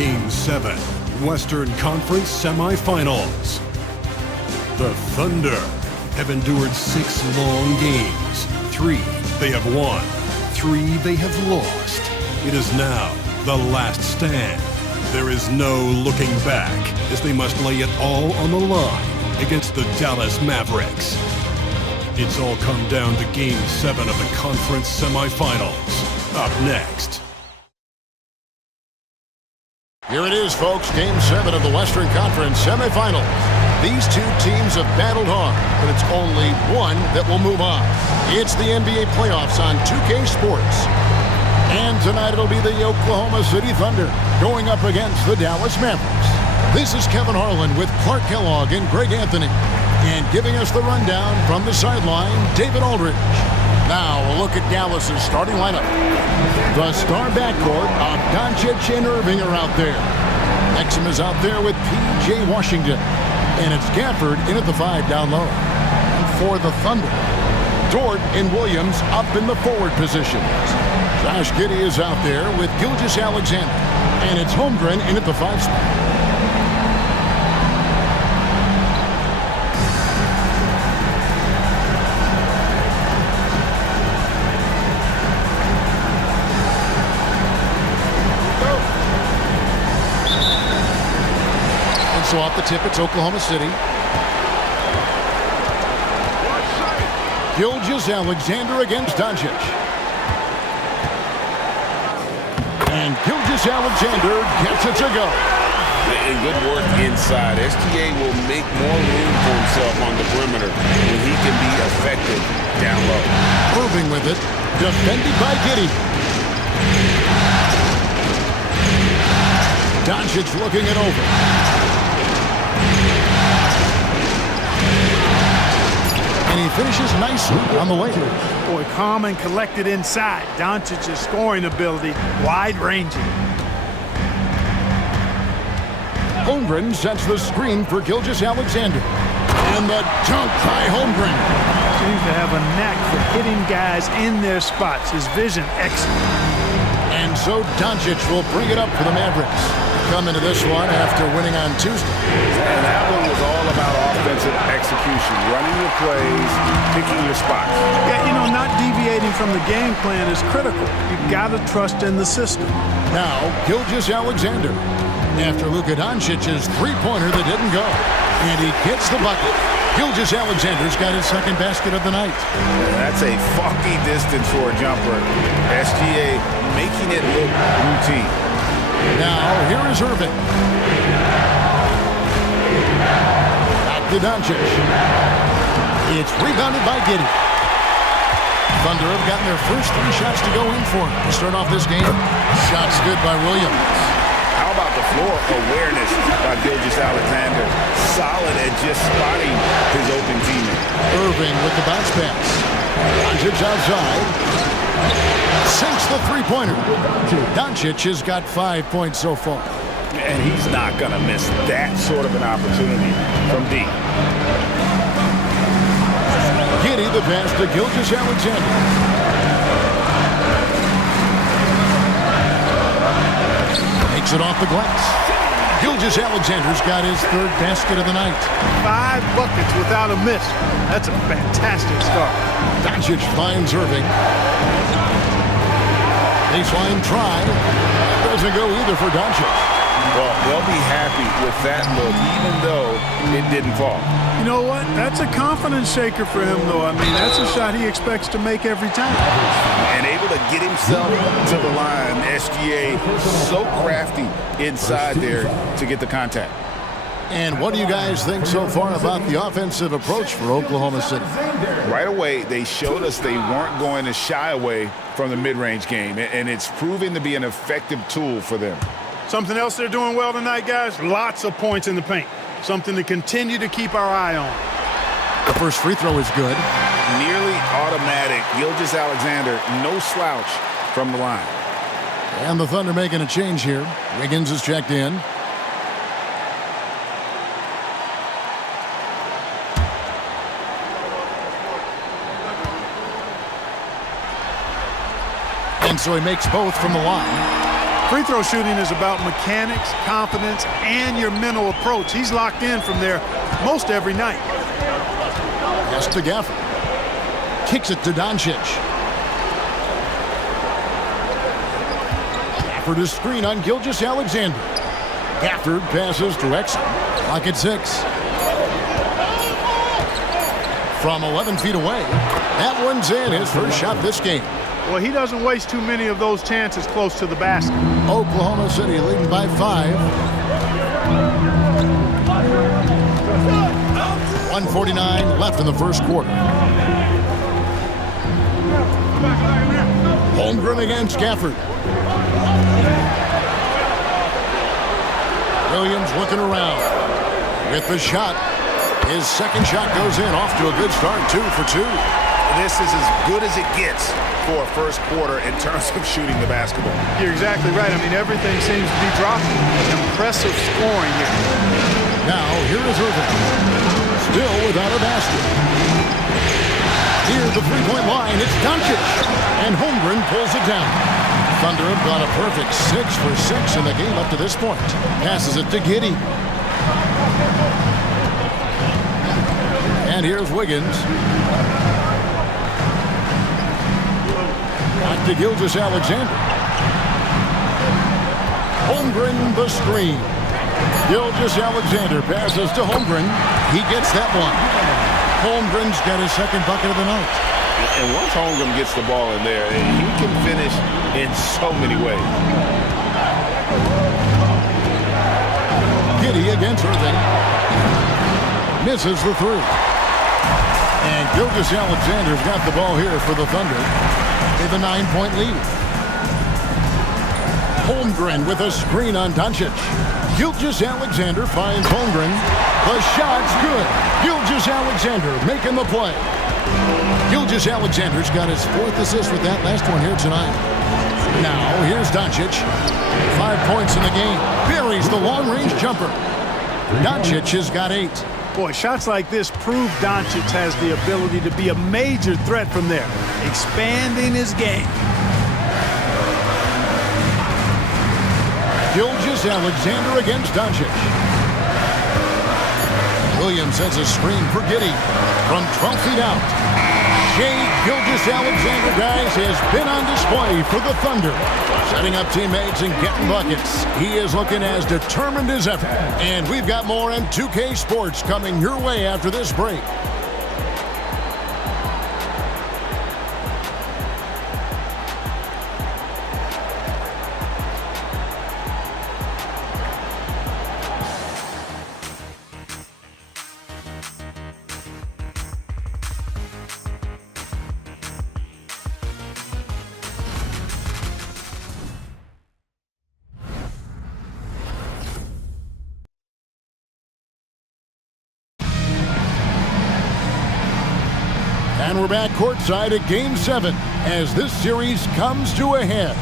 Game 7, Western Conference Semifinals. The Thunder have endured 6 long games. 3 they have won, 3 they have lost. It is now the last stand. There is no looking back as they must lay it all on the line against the Dallas Mavericks. It's all come down to Game 7 of the conference semifinals. Up next. Here it is, folks. Game 7 of the Western Conference semifinals. These two teams have battled hard, but it's only one that will move on. It's the NBA playoffs on 2K Sports. And tonight it'll be the Oklahoma City Thunder going up against the Dallas Mavericks. This is Kevin Harlan with Clark Kellogg and Greg Anthony. And giving us the rundown from the sideline, David Aldridge. Now a look at Dallas's starting lineup. The star backcourt of Doncic and Irving are out there. Exum is out there with P.J. Washington. And it's Gafford in at the 5 down low. And for the Thunder, Dort and Williams up in the forward positions. Josh Giddey is out there with Gilgeous-Alexander. And it's Holmgren in at the 5 spot. So off the tip, it's Oklahoma City. Gilgeous-Alexander against Doncic. And Gilgeous-Alexander gets it to go. And good work inside. SGA will make more room for himself on the perimeter when he can be effective down low. Irving with it. Defended by Giddey. Doncic looking it over. And he finishes nicely on the way. Boy, calm and collected inside. Doncic's scoring ability, wide-ranging. Holmgren sets the screen for Gilgeous-Alexander. And the dunk by Holmgren. Seems to have a knack for hitting guys in their spots. His vision excellent. And so Doncic will bring it up for the Mavericks. Come into this one after winning on Tuesday. And that one was all about offensive execution, running your plays, picking your spots. Yeah, you know, not deviating from the game plan is critical. You've got to trust in the system. Now, Gilgeous-Alexander. After Luka Doncic's three-pointer that didn't go. And he gets the bucket. Gilgeous-Alexander's got his second basket of the night. That's a funky distance for a jumper. SGA making it look routine. Now, here is Irving. Back to Doncic. It's rebounded by Giddey. Thunder have gotten their first 3 shots to go in for him to start off this game. Shots good by Williams. How about the floor awareness by Gilgeous-Alexander? Solid at just spotting his open teammate. Irving with the bounce pass. Doncic outside. Sinks the three-pointer. Doncic has got 5 points so far. And he's not going to miss that sort of an opportunity from deep. Giddey the pass to Gilgeous-Alexander. Makes it off the glass. Gilgeous-Alexander's got his 3rd basket of the night. 5 buckets without a miss. That's a fantastic start. Doncic finds Irving. Baseline try. That doesn't go either for Doncic. Well, they'll be happy with that look, even though it didn't fall. You know what? That's a confidence shaker for him, though. I mean, that's a shot he expects to make every time. And able to get himself to the line. SGA so crafty inside there to get the contact. And what do you guys think so far about the offensive approach for Oklahoma City? Right away, they showed us they weren't going to shy away from the mid-range game, and it's proving to be an effective tool for them. Something else they're doing well tonight, guys, lots of points in the paint. Something to continue to keep our eye on. The first free throw is good. Nearly automatic. Gilgeous-Alexander, no slouch from the line. And the Thunder making a change here. Wiggins is checked in. And so he makes both from the line. Free throw shooting is about mechanics, confidence, and your mental approach. He's locked in from there most every night. Pass to Gafford. Kicks it to Doncic. Gafford is screen on Gilgeous-Alexander. Gafford passes to Exum. Clock at 6. From 11 feet away. That one's in. His first shot this game. Well, he doesn't waste too many of those chances close to the basket. Oklahoma City leading by 5. 1:49 left in the first quarter. Holmgren against Gafford. Williams looking around with the shot. His second shot goes in, off to a good start, 2 for 2. This is as good as it gets for a first quarter in terms of shooting the basketball. You're exactly right. I mean, everything seems to be dropping. Impressive scoring here. Now, here is Irving. Still without a basket. Near the three-point line, it's Doncic. And Holmgren pulls it down. Thunder have got a perfect 6 for 6 in the game up to this point. Passes it to Giddey. And here's Wiggins. Back to Gilgeous-Alexander. Holmgren the screen. Gilgeous-Alexander passes to Holmgren. He gets that one. Holmgren's got his second bucket of the night. And once Holmgren gets the ball in there, he can finish in so many ways. Giddey against Irving. Misses the three. And Gilgeous-Alexander's got the ball here for the Thunder. They have a 9-point lead. Holmgren with a screen on Doncic. Gilgeous-Alexander finds Holmgren. The shot's good. Gilgeous-Alexander making the play. Gilgeous-Alexander's got his 4th assist with that last one here tonight. Now, here's Doncic. 5 points in the game. Buries the long-range jumper. Doncic has got 8. Boy, shots like this prove Doncic has the ability to be a major threat from there, expanding his game. Gilgeous-Alexander against Doncic. Williams has a screen for Giddey from 12 feet out. Shai Gilgeous-Alexander, guys, has been on display for the Thunder. Setting up teammates and getting buckets. He is looking as determined as ever. And we've got more on 2K Sports coming your way after this break. And we're back courtside at Game 7 as this series comes to a head.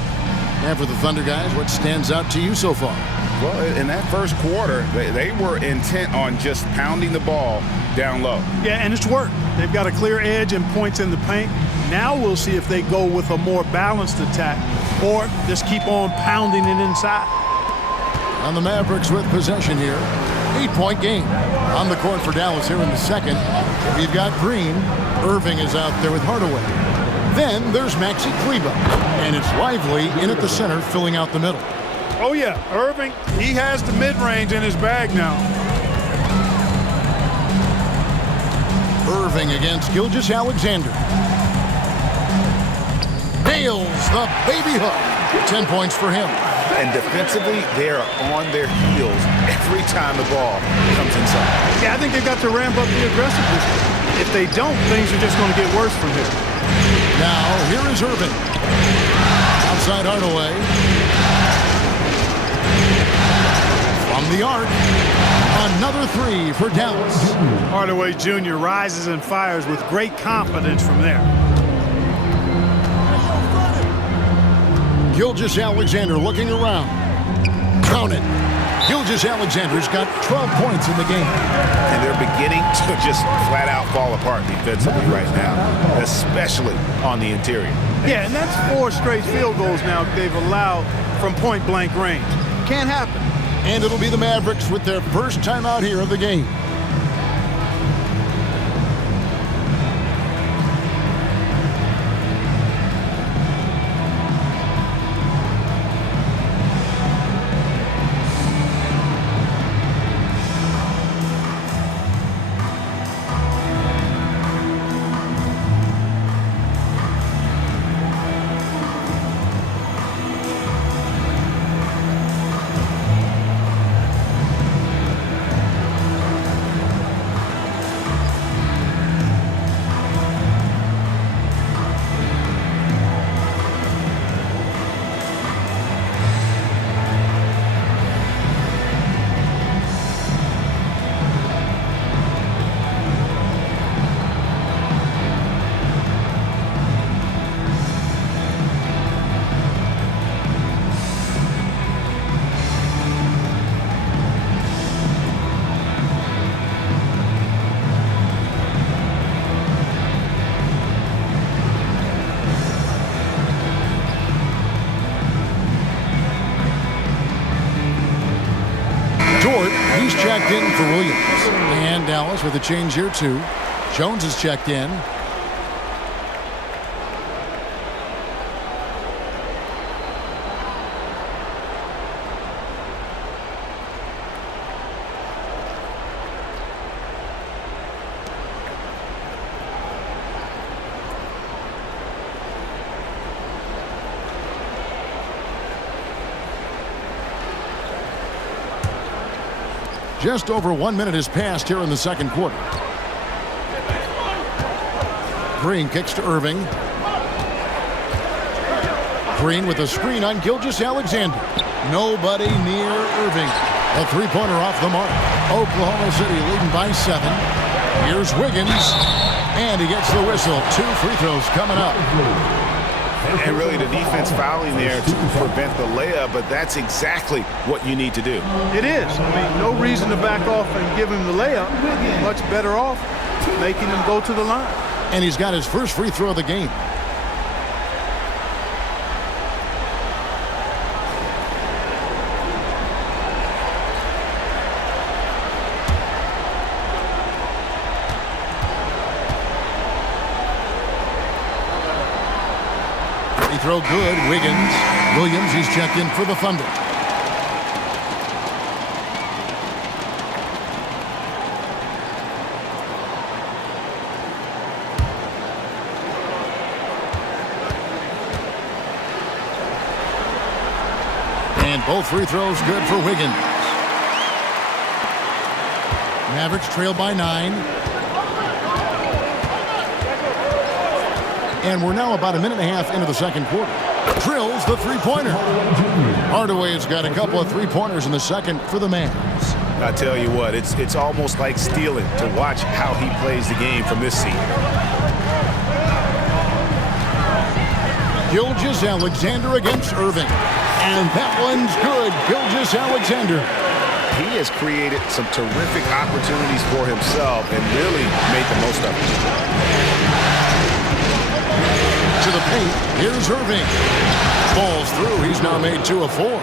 And for the Thunder guys, what stands out to you so far? Well, in that first quarter, they were intent on just pounding the ball down low. Yeah, and it's worked. They've got a clear edge and points in the paint. Now we'll see if they go with a more balanced attack or just keep on pounding it inside. On the Mavericks with possession here. 8-point game. On the court for Dallas here in the second. We've got Green. Irving is out there with Hardaway. Then there's Maxi Kleber. And it's Lively in at the center, filling out the middle. Oh, yeah. Irving, he has the mid-range in his bag now. Irving against Gilgeous-Alexander. Nails the baby hook. 10 points for him. And defensively, they are on their heels every time the ball comes inside. Yeah, I think they've got to ramp up the aggressiveness. If they don't, things are just going to get worse from here. Now, here is Irving. Outside Hardaway. From the arc. Another three for Dallas. Hardaway Jr. rises and fires with great confidence from there. Gilgeous-Alexander looking around. Count it. Gilgeous-Alexander's got 12 points in the game. And they're beginning to just flat out fall apart defensively right now, especially on the interior. Yeah, and that's 4 straight field goals now they've allowed from point-blank range. Can't happen. And it'll be the Mavericks with their first timeout here of the game. He's checked in for Williams. And Dallas with a change here too. Jones is checked in. Just over 1 minute has passed here in the second quarter. Green kicks to Irving. Green with a screen on Gilgeous-Alexander. Nobody near Irving. A three-pointer off the mark. Oklahoma City leading by 7. Here's Wiggins. And he gets the whistle. 2 free throws coming up. And really the defense fouling there to prevent the layup, but that's exactly what you need to do. It is. I mean, no reason to back off and give him the layup. Much better off making him go to the line. And he's got his first free throw of the game. Throw good. Wiggins. Williams, he's checked in for the Thunder. And both free throws good for Wiggins. Mavericks trail by 9. And we're now about a minute and a half into the second quarter. Drills the three-pointer. Hardaway's got a couple of three-pointers in the second for the Mavs. I tell you what, it's almost like stealing to watch how he plays the game from this seat. Gilgeous-Alexander against Irving. And that one's good. Gilgeous-Alexander. He has created some terrific opportunities for himself and really made the most of it. To the paint. Here's Irving. Falls through. He's now made 2 of 4.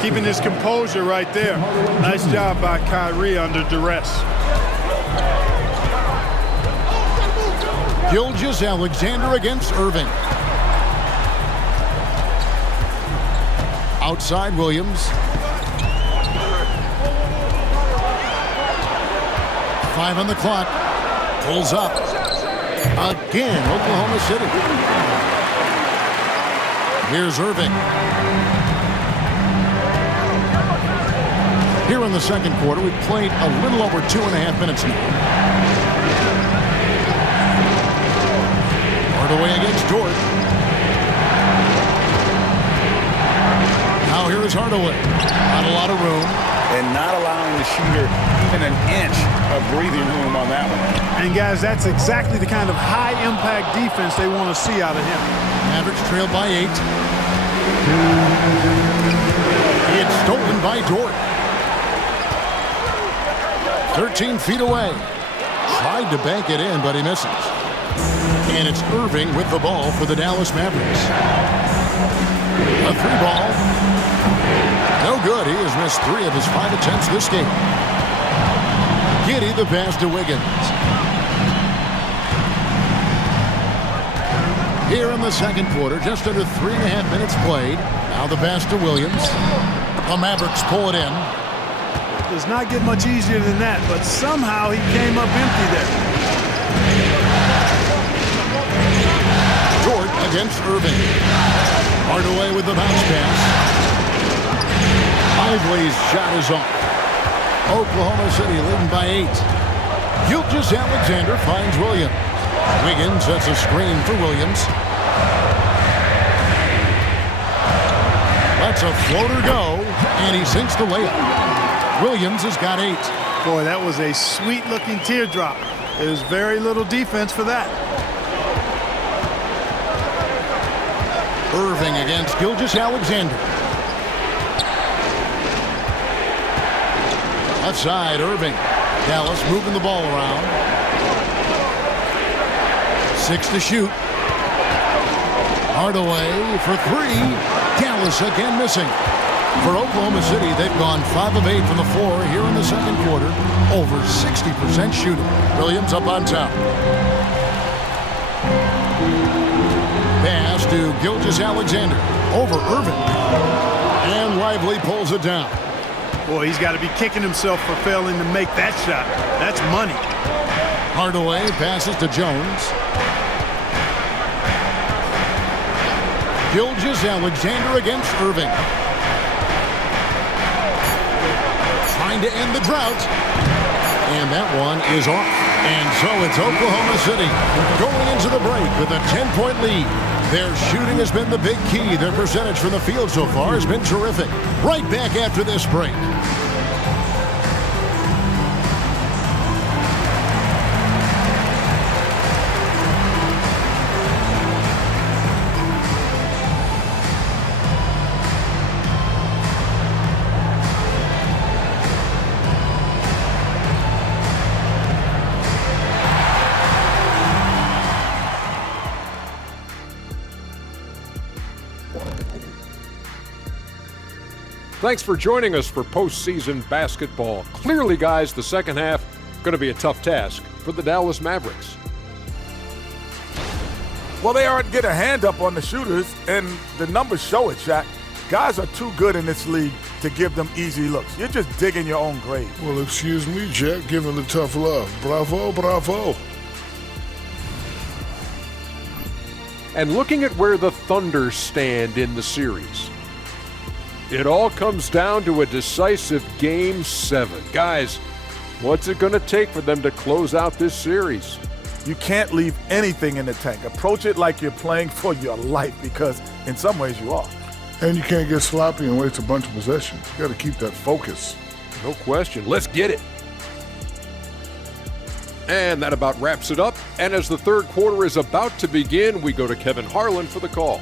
Keeping his composure right there. Nice job by Kyrie under duress. Gilgeous-Alexander against Irving. Outside Williams. 5 on the clock. Pulls up. Again, Oklahoma City. Here's Irving. Here in the second quarter, we've played a little over 2.5 minutes now. Hardaway against Dort. Now here is Hardaway. Not a lot of room. And not allowing the shooter even an inch of breathing room on that one. And guys, that's exactly the kind of high-impact defense they want to see out of him. Mavericks trail by 8. It's stolen by Dort. 13 feet away. Tried to bank it in, but he misses. And it's Irving with the ball for the Dallas Mavericks. A 3-ball. No good. He has missed 3 of his 5 attempts this game. Giddey the pass to Wiggins. Here in the second quarter, just under 3.5 minutes played. Now the pass to Williams. The Mavericks pull it in. It does not get much easier than that, but somehow he came up empty there. Dort against Irving. Hardaway with the bounce pass. Lively's shot is off. Oklahoma City leading by 8. Gilgeous-Alexander finds Williams. Wiggins sets a screen for Williams. Lets a floater go, and he sinks the layup. Williams has got 8. Boy, that was a sweet-looking teardrop. There's very little defense for that. Irving against Gilgeous-Alexander. Left side, Irving. Dallas moving the ball around. 6 to shoot. Hardaway for 3. Dallas again missing. For Oklahoma City, they've gone 5 of 8 from the floor here in the second quarter. Over 60% shooting. Williams up on top. Pass to Gilgeous-Alexander. Over Irving. And Lively pulls it down. Boy, he's got to be kicking himself for failing to make that shot. That's money. Hardaway passes to Jones. Gilgeous-Alexander against Irving. Trying to end the drought. And that one is off. And so it's Oklahoma City going into the break with a 10-point lead. Their shooting has been the big key. Their percentage from the field so far has been terrific. Right back after this break. Thanks for joining us for postseason basketball. Clearly, guys, the second half going to be a tough task for the Dallas Mavericks. Well, they aren't getting a hand up on the shooters, and the numbers show it, Shaq. Guys are too good in this league to give them easy looks. You're just digging your own grave. Well, excuse me, Jack, giving the tough love. Bravo, bravo. And looking at where the Thunder stand in the series, it all comes down to a decisive Game 7. Guys, what's it going to take for them to close out this series? You can't leave anything in the tank. Approach it like you're playing for your life, because in some ways you are. And you can't get sloppy and waste a bunch of possessions. You got to keep that focus. No question. Let's get it. And that about wraps it up. And as the third quarter is about to begin, we go to Kevin Harlan for the call.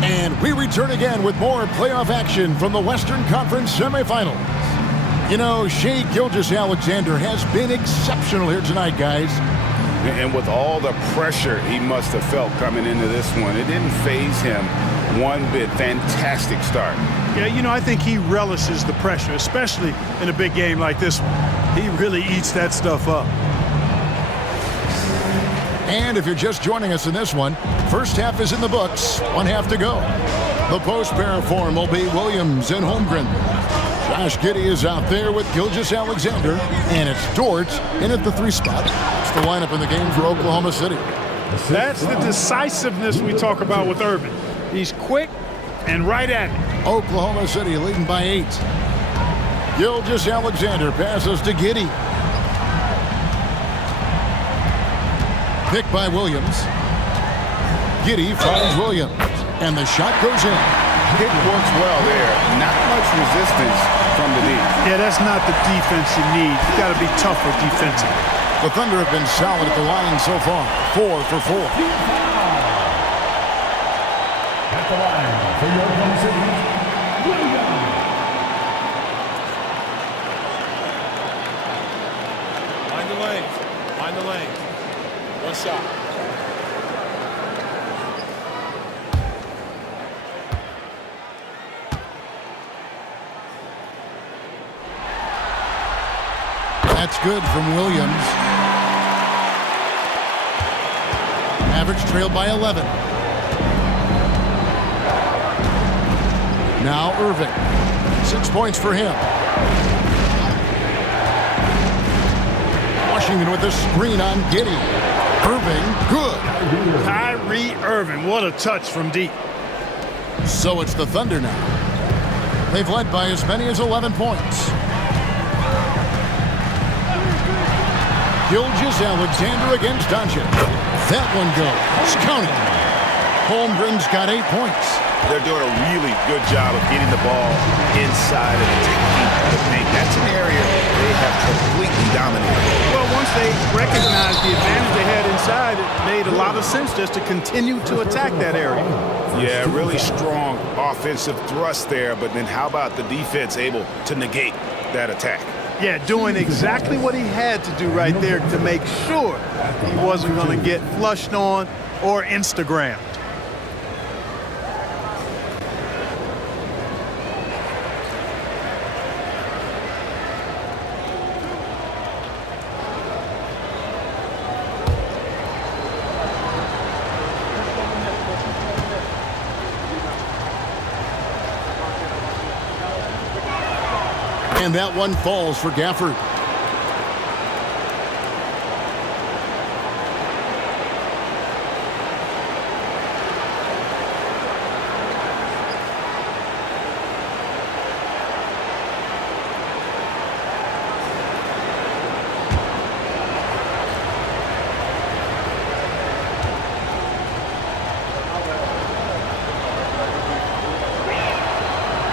And we return again with more playoff action from the Western Conference semifinals. You know, Shai Gilgeous-Alexander has been exceptional here tonight, guys. And with all the pressure he must have felt coming into this one, it didn't faze him one bit. Fantastic start. Yeah, you know, I think he relishes the pressure, especially in a big game like this one. He really eats that stuff up. And if you're just joining us in this one, first half is in the books, 1 half to go. The post pair form will be Williams and Holmgren. Josh Giddey is out there with Gilgeous-Alexander, and it's Dort in at the 3 spot. It's the lineup in the game for Oklahoma City. That's the decisiveness we talk about with Irving. He's quick and right at it. Oklahoma City leading by 8. Gilgeous-Alexander passes to Giddey. Picked by Williams. Giddey finds Williams, and the shot goes in. It works well there. Not much resistance from the D. Yeah, that's not the defense you need. You got to be tougher defensively. The Thunder have been solid at the line so far. 4 for 4. At the line for your Williams. Mind the lanes. Mind the lanes. One shot. That's good from Williams. Mavericks trailed by 11. Now Irving. 6 points for him. Washington with a screen on Giddey. Irving, good. Kyrie Irving, what a touch from deep. So it's the Thunder now. They've led by as many as 11 points. Gilgeous-Alexander against Doncic. That one goes. Count it. Holmgren's got 8 points. They're doing a really good job of getting the ball inside and taking the paint. That's an area they have completely dominated. Well, once they recognized the advantage they had inside, it made a lot of sense just to continue to attack that area. Yeah, really strong offensive thrust there, but then how about the defense able to negate that attack? Yeah, doing exactly what he had to do right there to make sure he wasn't going to get flushed on or Instagrammed. And that one falls for Gafford.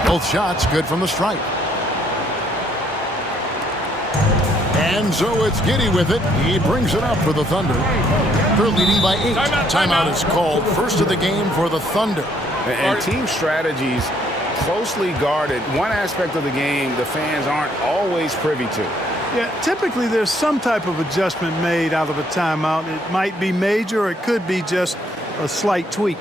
Both shots good from the stripe. And so it's Giddey with it. He brings it up for the Thunder. They're leading by 8. Timeout is called. First of the game for the Thunder. And team strategies closely guarded. One aspect of the game the fans aren't always privy to. Yeah, typically there's some type of adjustment made out of a timeout. It might be major or it could be just a slight tweak.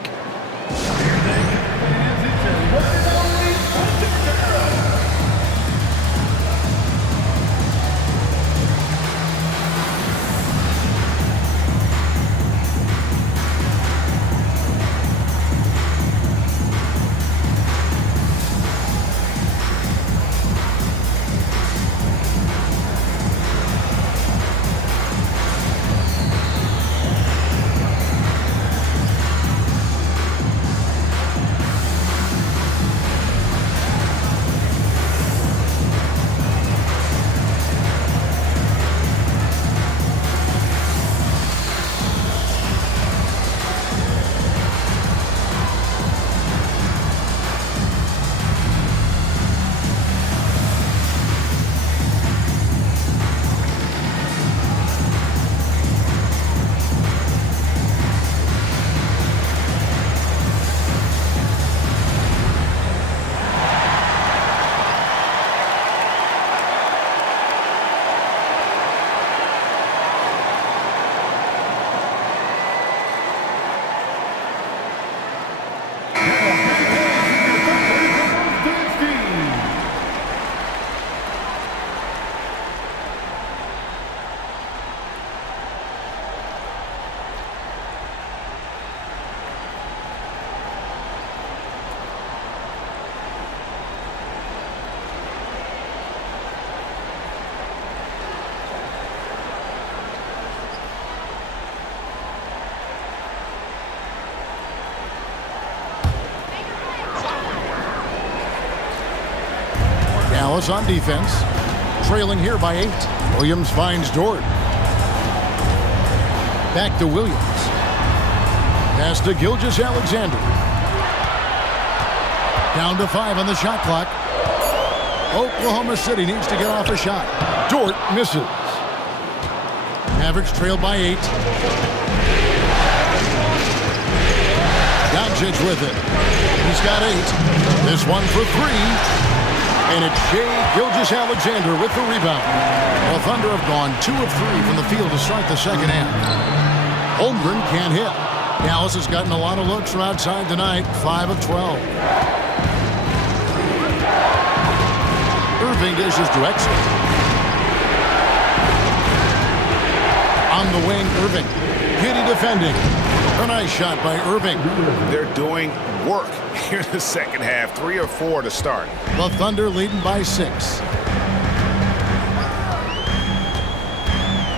Dallas on defense, trailing here by 8. Williams finds Dort. Back to Williams. Pass to Gilgeous-Alexander. Down to 5 on the shot clock. Oklahoma City needs to get off a shot. Dort misses. Mavericks trail by 8. Doncic with it. He's got 8. This one for 3. And it's Shai Gilgeous-Alexander with the rebound. The Thunder have gone 2 of 3 from the field to start the second half. Holmgren can't hit. Dallas has gotten a lot of looks from outside tonight, 5 of 12. Irving dishes to Exum. On the wing, Irving. Giddy defending. A nice shot by Irving. They're doing work here in the second half. 3 or 4 to start. The Thunder leading by 6.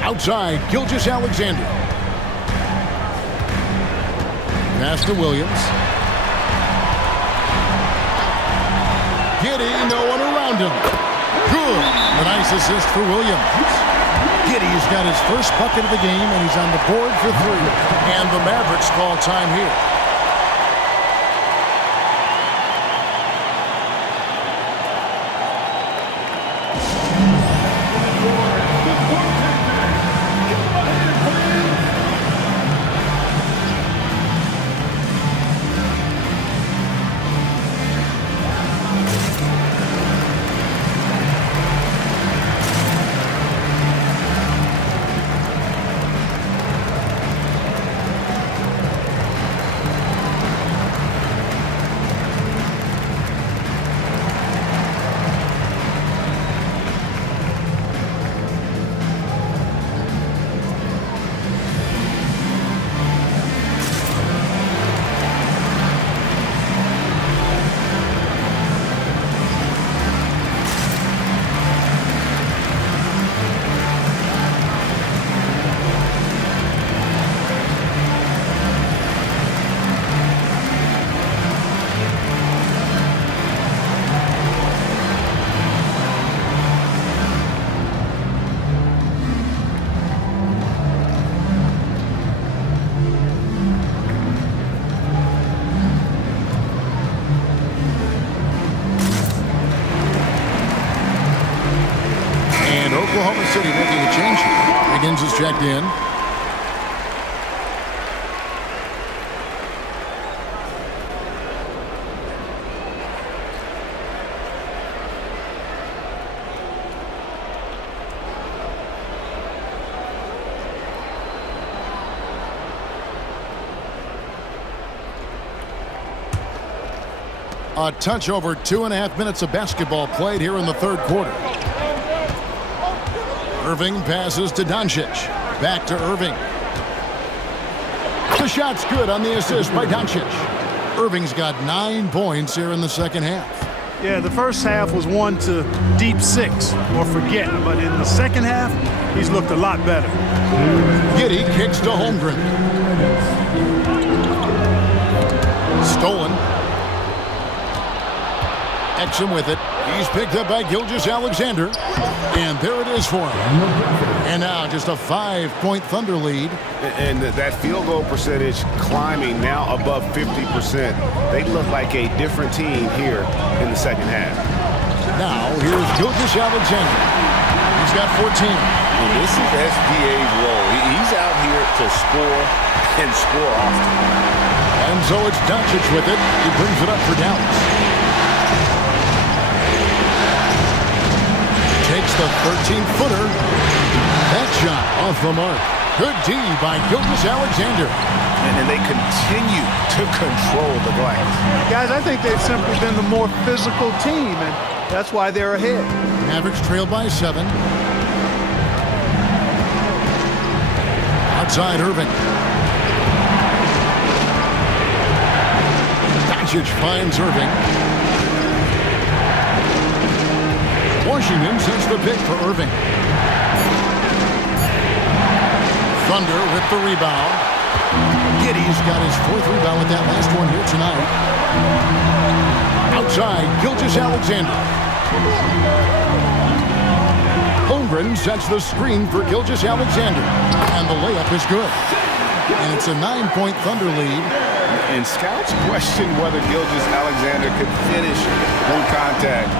Outside, Gilgeous-Alexander. Pass to Williams. Giddy, no one around him. Good. A nice assist for Williams. Giddy's got his first bucket of the game, and he's on the board for 3. And the Mavericks call time here. Oklahoma City making a change. Higgins is checked in. A touch over 2.5 minutes of basketball played here in the third quarter. Irving passes to Doncic. Back to Irving. The shot's good on the assist by Doncic. Irving's got 9 points here in the second half. Yeah, the first half was one to deep 6 or forget. But in the second half, he's looked a lot better. Giddy kicks to Holmgren. Stolen. Exum with it. He's picked up by Gilgeous-Alexander. And there it is for him. And now just a 5-point Thunder lead. And that field goal percentage climbing now above 50%. They look like a different team here in the second half. Now here's Gilgeous-Alexander. He's got 14. Well, this is SGA's role. He's out here to score and score often. And so it's Doncic with it. He brings it up for Dallas. Takes the 13-footer. That shot off the mark. Good D by Gilgeous-Alexander. And they continue to control the glass. Guys, I think they've simply been the more physical team, and that's why they're ahead. Mavericks trail by 7. Outside Irving. Doncic finds Irving. Washington sends the pick for Irving. Thunder with the rebound. Giddy's got his 4th rebound with that last one here tonight. Outside, Gilgeous-Alexander. Holmgren sets the screen for Gilgeous-Alexander. And the layup is good. And it's a 9-point Thunder lead. And scouts question whether Gilgeous-Alexander could finish through contact.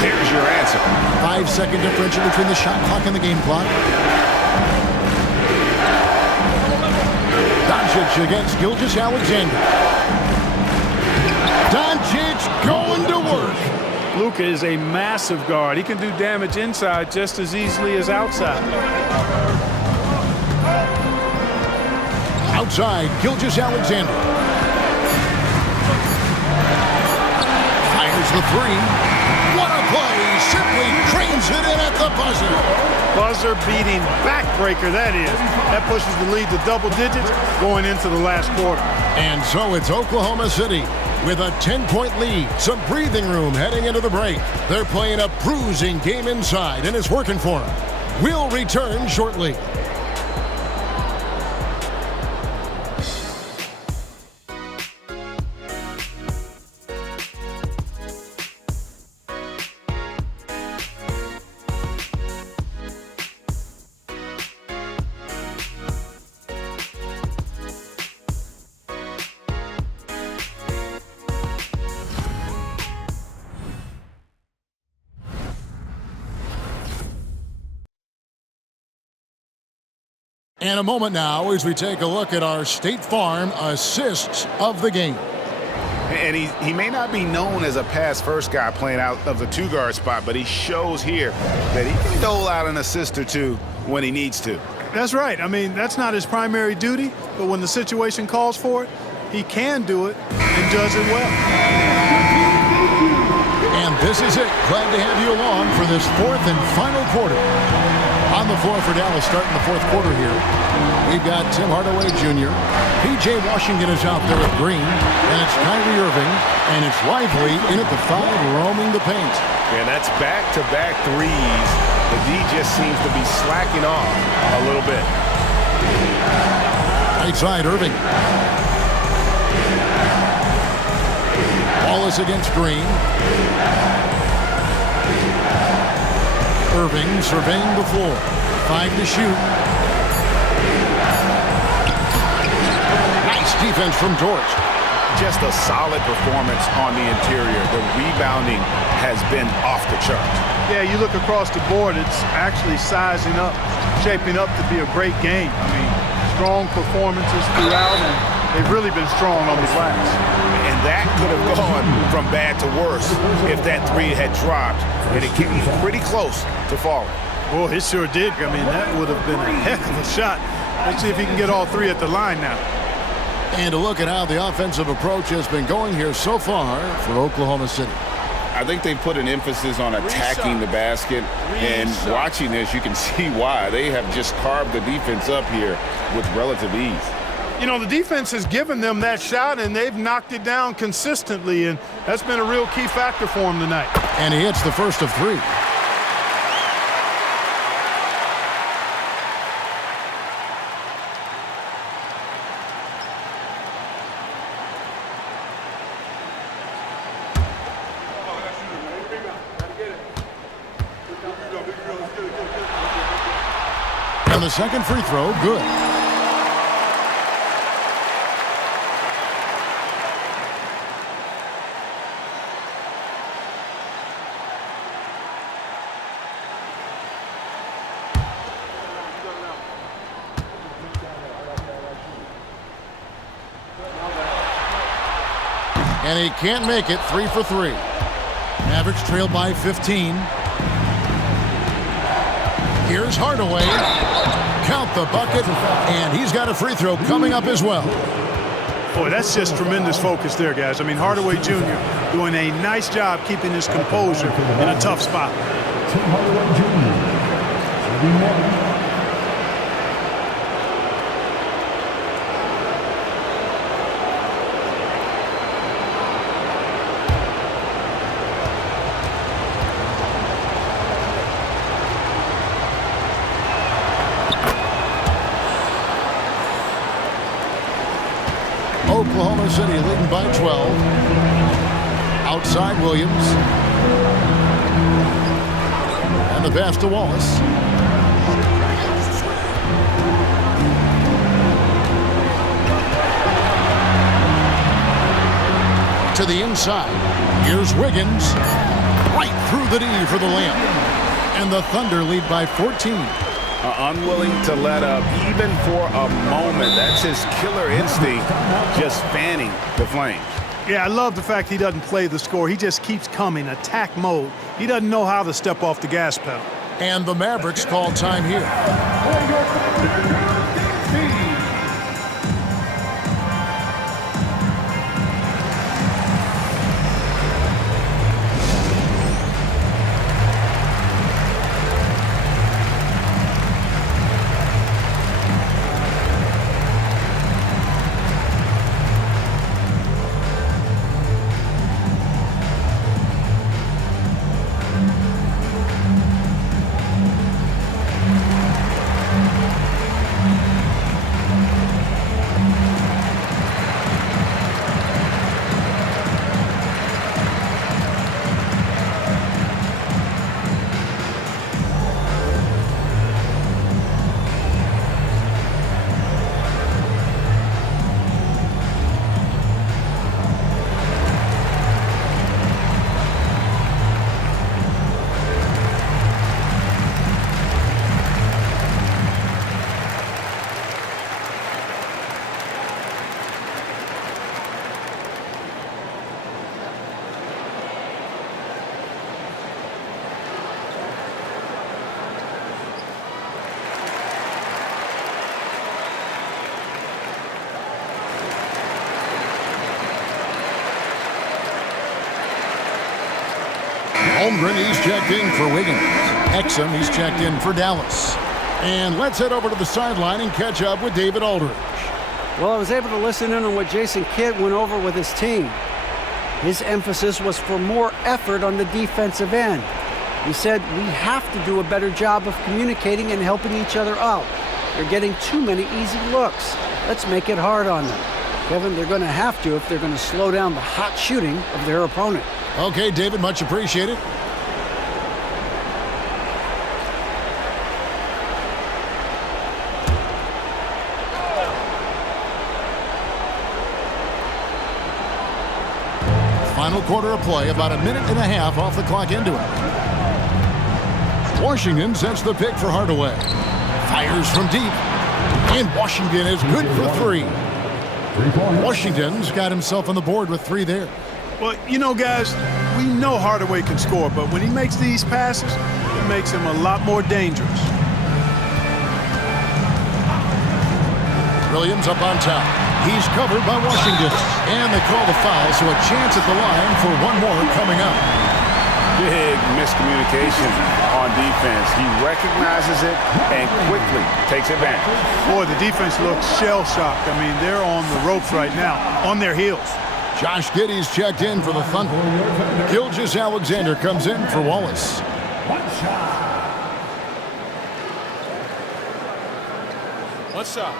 There's your answer. 5-second differential between the shot clock and the game clock. Doncic against Gilgeous-Alexander. Doncic going to work. Luka is a massive guard. He can do damage inside just as easily as outside. Outside, Gilgeous-Alexander. Fires the three. What a play. Simply trains it in at the buzzer. Buzzer-beating backbreaker, that is. That pushes the lead to double digits going into the last quarter. And so it's Oklahoma City with a 10-point lead. Some breathing room heading into the break. They're playing a bruising game inside, and it's working for them. We'll return shortly. And a moment now as we take a look at our State Farm assists of the game. And he may not be known as a pass-first guy playing out of the two-guard spot, but he shows here that he can dole out an assist or two when he needs to. That's right. I mean, that's not his primary duty, but when the situation calls for it, he can do it and does it well. And this is it. Glad to have you along for this fourth and final quarter. On the floor for Dallas starting the fourth quarter here. We've got Tim Hardaway Jr. P.J. Washington is out there with Green. And it's Kyrie Irving. And it's Lively in at the 5 roaming the paint. And that's back-to-back threes. The D just seems to be slacking off a little bit. Right side, Irving. Wallace against Green. Irving surveying the floor. 5 to shoot. Nice defense from George. Just a solid performance on the interior. The rebounding has been off the charts. Yeah, you look across the board, it's actually sizing up, shaping up to be a great game. I mean, strong performances throughout, and they've really been strong on the glass. And that could have gone from bad to worse if that three had dropped, and it came pretty close to falling. Well, it sure did. I mean, that would have been a heck of a shot. Let's see if he can get all three at the line now. And a look at how the offensive approach has been going here so far for Oklahoma City. I think they put an emphasis on attacking the basket, and watching this, you can see why. They have just carved the defense up here with relative ease. You know, the defense has given them that shot, and they've knocked it down consistently, and that's been a real key factor for them tonight. And he hits the first of 3. And the second free throw, good. And he can't make it. 3 for 3. Mavericks trail by 15. Here's Hardaway. Count the bucket, and he's got a free throw coming up as well. Boy, that's just tremendous focus there, guys. I mean, Hardaway Jr. doing a nice job keeping his composure in a tough spot. Tim Hardaway Jr. Oklahoma City leading by 12. Outside Williams. And the pass to Wallace. To the inside. Here's Wiggins. Right through the D for the layup. And the Thunder lead by 14. unwilling to let up even for a moment. That's his killer instinct, just fanning the flames. Yeah, I love the fact he doesn't play the score. He just keeps coming, attack mode. He doesn't know how to step off the gas pedal. And the Mavericks call time here. Holmgren, he's checked in for Wiggins. Exum, he's checked in for Dallas. And let's head over to the sideline and catch up with David Aldridge. Well, I was able to listen in on what Jason Kidd went over with his team. His emphasis was for more effort on the defensive end. He said, we have to do a better job of communicating and helping each other out. They're getting too many easy looks. Let's make it hard on them. Kevin, they're going to have to if they're going to slow down the hot shooting of their opponent. Okay, David, much appreciated. Final quarter of play, about a minute and a half off the clock into it. Washington sets the pick for Hardaway. Fires from deep. And Washington is good for three. Washington's got himself on the board with three there. Well, you know, guys, we know Hardaway can score, but when he makes these passes, it makes him a lot more dangerous. Williams up on top. He's covered by Washington. And they call the foul, so a chance at the line for one more coming up. Big miscommunication on defense. He recognizes it and quickly takes advantage. Boy, the defense looks shell-shocked. I mean, they're on the ropes right now, on their heels. Josh Giddey's checked in for the Thunder. Gilgeous-Alexander comes in for Wallace. What's up?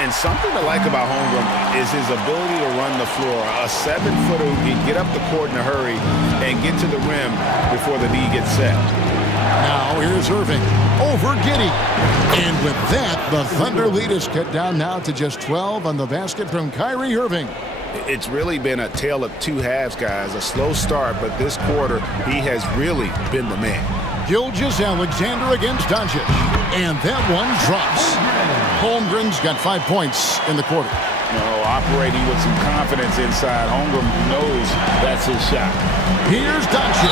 And something to like about Holmgren is his ability to run the floor. A 7-footer who can get up the court in a hurry and get to the rim before the D gets set. Now here's Irving over Giddey. And with that, the Thunder lead is cut down now to just 12 on the basket from Kyrie Irving. It's really been a tale of two halves, guys. A slow start, but this quarter, he has really been the man. Gilgeous-Alexander against Doncic. And that one drops. Holmgren's got 5 points in the quarter. Operating with some confidence inside. Holmgren knows that's his shot. Here's Doncic.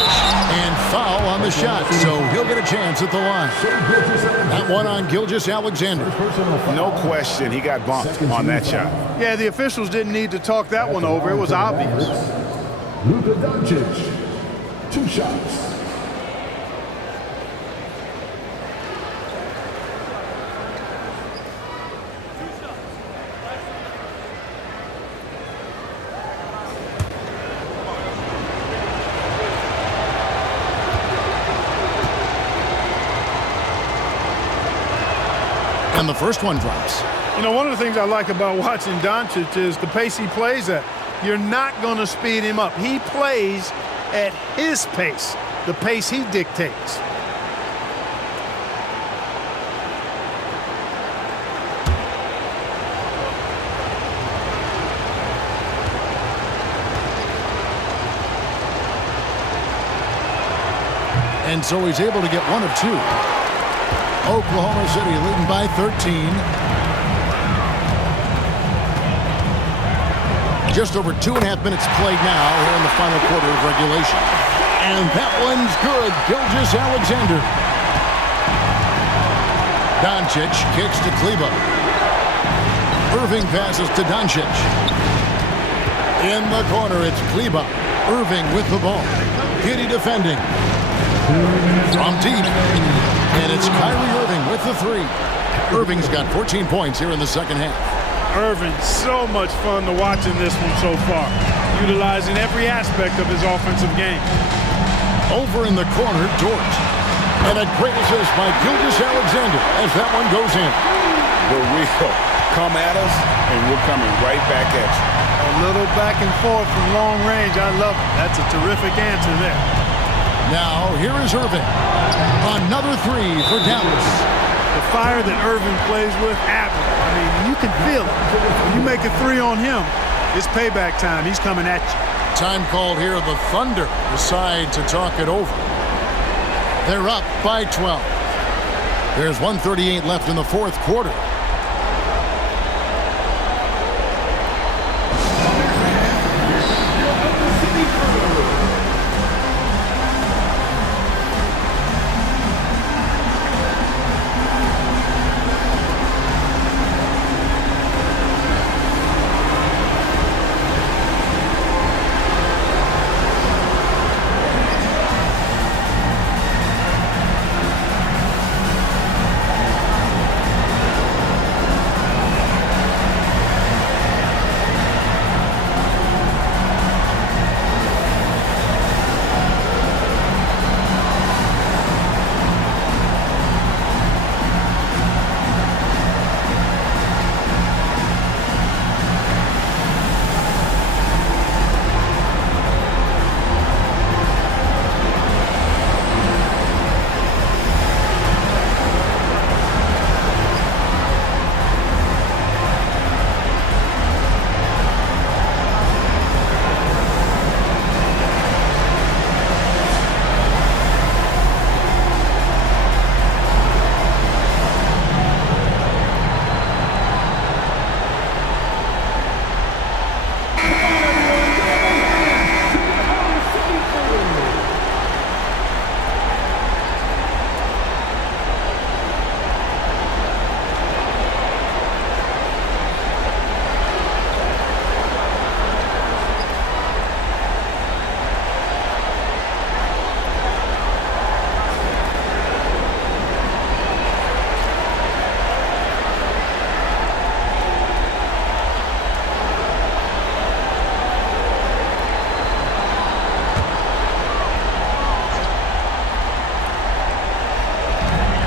And foul on the shot, so he'll get a chance at the line. That one on Gilgeous-Alexander. No question, he got bumped on that shot. Yeah, the officials didn't need to talk that one over. It was obvious. Luka Doncic, 2 shots. And the first one drops. You know, one of the things I like about watching Doncic is the pace he plays at. You're not going to speed him up. He plays at his pace, the pace he dictates. And so he's able to get one of two. Oklahoma City leading by 13. Just over 2.5 minutes played now here in the final quarter of regulation. And that one's good. Gilgeous-Alexander. Doncic kicks to Kleber. Irving passes to Doncic. In the corner, it's Kleber. Irving with the ball. Giddy defending. From deep. And it's Kyrie Irving with the three. Irving's got 14 points here in the second half. Irving, so much fun to watch in this one so far, utilizing every aspect of his offensive game. Over in the corner, Dort. And a great assist by Gilgeous-Alexander as that one goes in. The wheel. Come at us, and we're coming right back at you. A little back and forth from long range. I love it. That's a terrific answer there. Now, here is Irving. Another three for Dallas. The fire that Irving plays with, admirable. I mean, you can feel it. When you make a three on him, it's payback time. He's coming at you. Time called here. The Thunder decide to talk it over. They're up by 12. There's 1:38 left in the fourth quarter.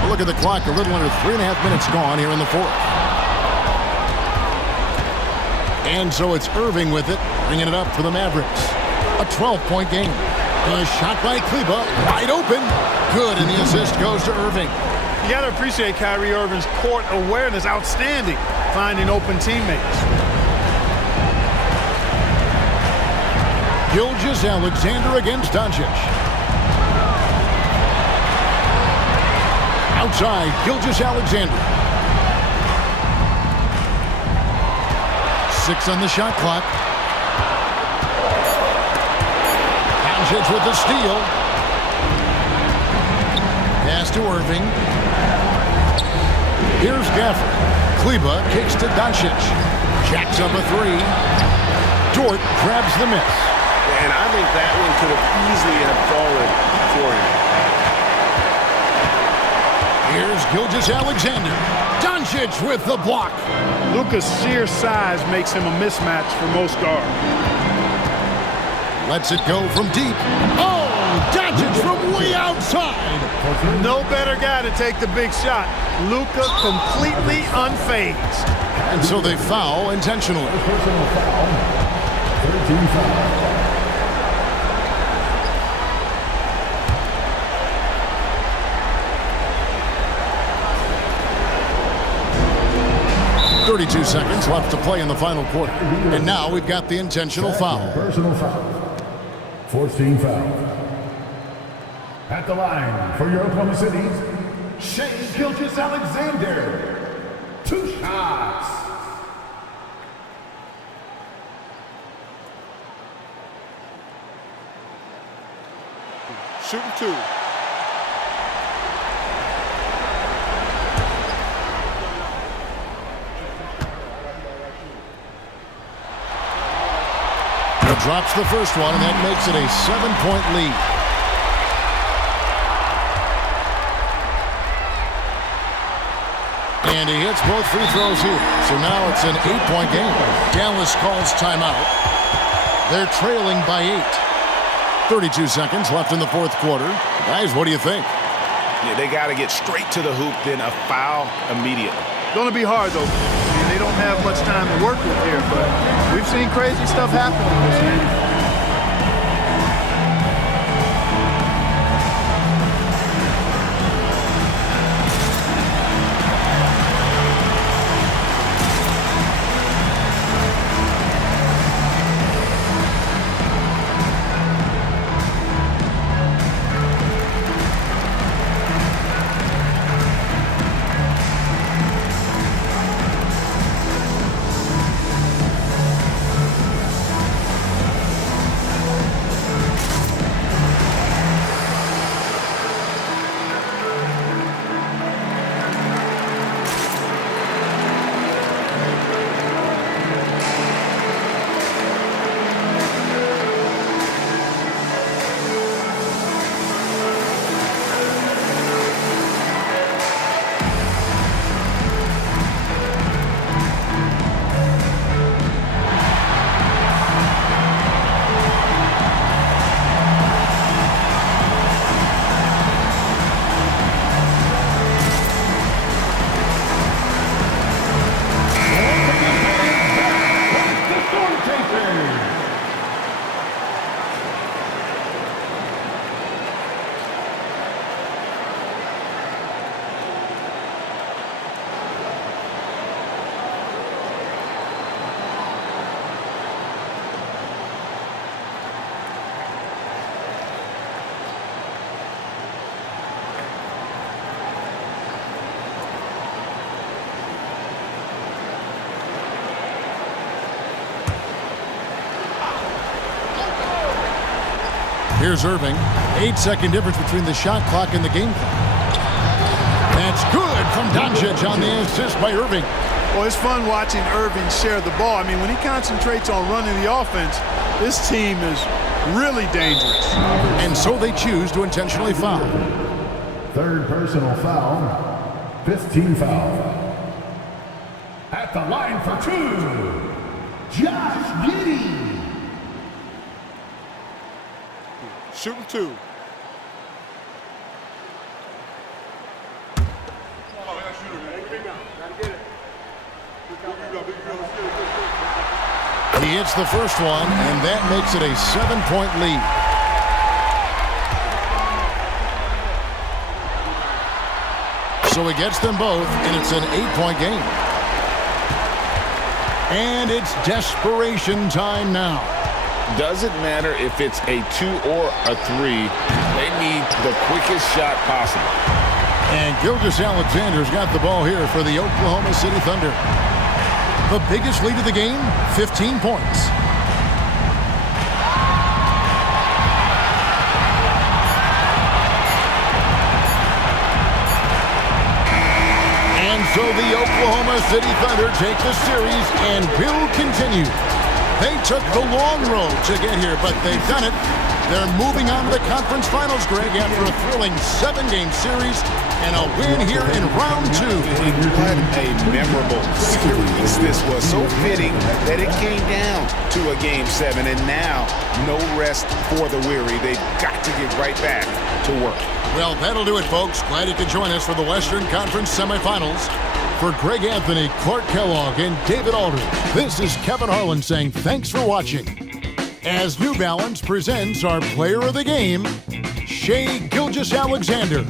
Look at the clock, a little under 3.5 minutes gone here in the fourth. And so it's Irving with it, bringing it up for the Mavericks. A 12-point game. A shot by Kleber, wide open. Good, and the assist goes to Irving. You got to appreciate Kyrie Irving's court awareness, outstanding, finding open teammates. Gilgeous-Alexander against Doncic. Outside, Gilgeous-Alexander. 6 on the shot clock. Doncic with the steal. Pass to Irving. Here's Gafford. Kleber kicks to Doncic. Jacks up a three. Dort grabs the miss. And I think that one could have easily have fallen for him. Here's Gilgeous-Alexander. Doncic with the block. Luka's sheer size makes him a mismatch for most guards. Lets it go from deep. Oh, Doncic from way outside. No better guy to take the big shot. Luka completely unfazed. And so they foul intentionally. Personal foul. 13 foul. 32 seconds left to play in the final quarter. And now we've got the intentional foul. Personal foul. 14 foul. At the line for your Oklahoma City's Shea Gilgeous-Alexander. 2 shots. Shooting 2. Drops the first one, and that makes it a 7-point lead. And he hits both free throws here. So now it's an 8-point game. Dallas calls timeout. They're trailing by 8. 32 seconds left in the fourth quarter. Guys, what do you think? Yeah, they got to get straight to the hoop, then a foul immediately. Going to be hard, though. I mean, they don't have much time to work with here, but we've seen crazy stuff happen in this game. Here's Irving. 8-second difference between the shot clock and the game clock. That's good from Doncic on the assist by Irving. Well, it's fun watching Irving share the ball. I mean, when he concentrates on running the offense, this team is really dangerous. And so they choose to intentionally foul. Third personal foul. 15 foul. At the line for 2, Josh Giddey. Shooting 2. He hits the first one, and that makes it a 7-point lead. So he gets them both, and it's an 8-point game. And it's desperation time now. Doesn't matter if it's a 2 or a 3. They need the quickest shot possible. And Gilgeous-Alexander's got the ball here for the Oklahoma City Thunder. The biggest lead of the game, 15 points. And so the Oklahoma City Thunder take the series and will continue. They took the long road to get here, but they've done it. They're moving on to the conference finals, Greg, after a thrilling 7-game series and a win here in round 2. What a memorable series this was. So fitting that it came down to a Game 7, and now no rest for the weary. They've got to get right back to work. Well, that'll do it, folks. Glad you could join us for the Western Conference semifinals. For Greg Anthony, Clark Kellogg, and David Aldridge, this is Kevin Harlan saying thanks for watching. As New Balance presents our player of the game, Shea Gilgeous-Alexander.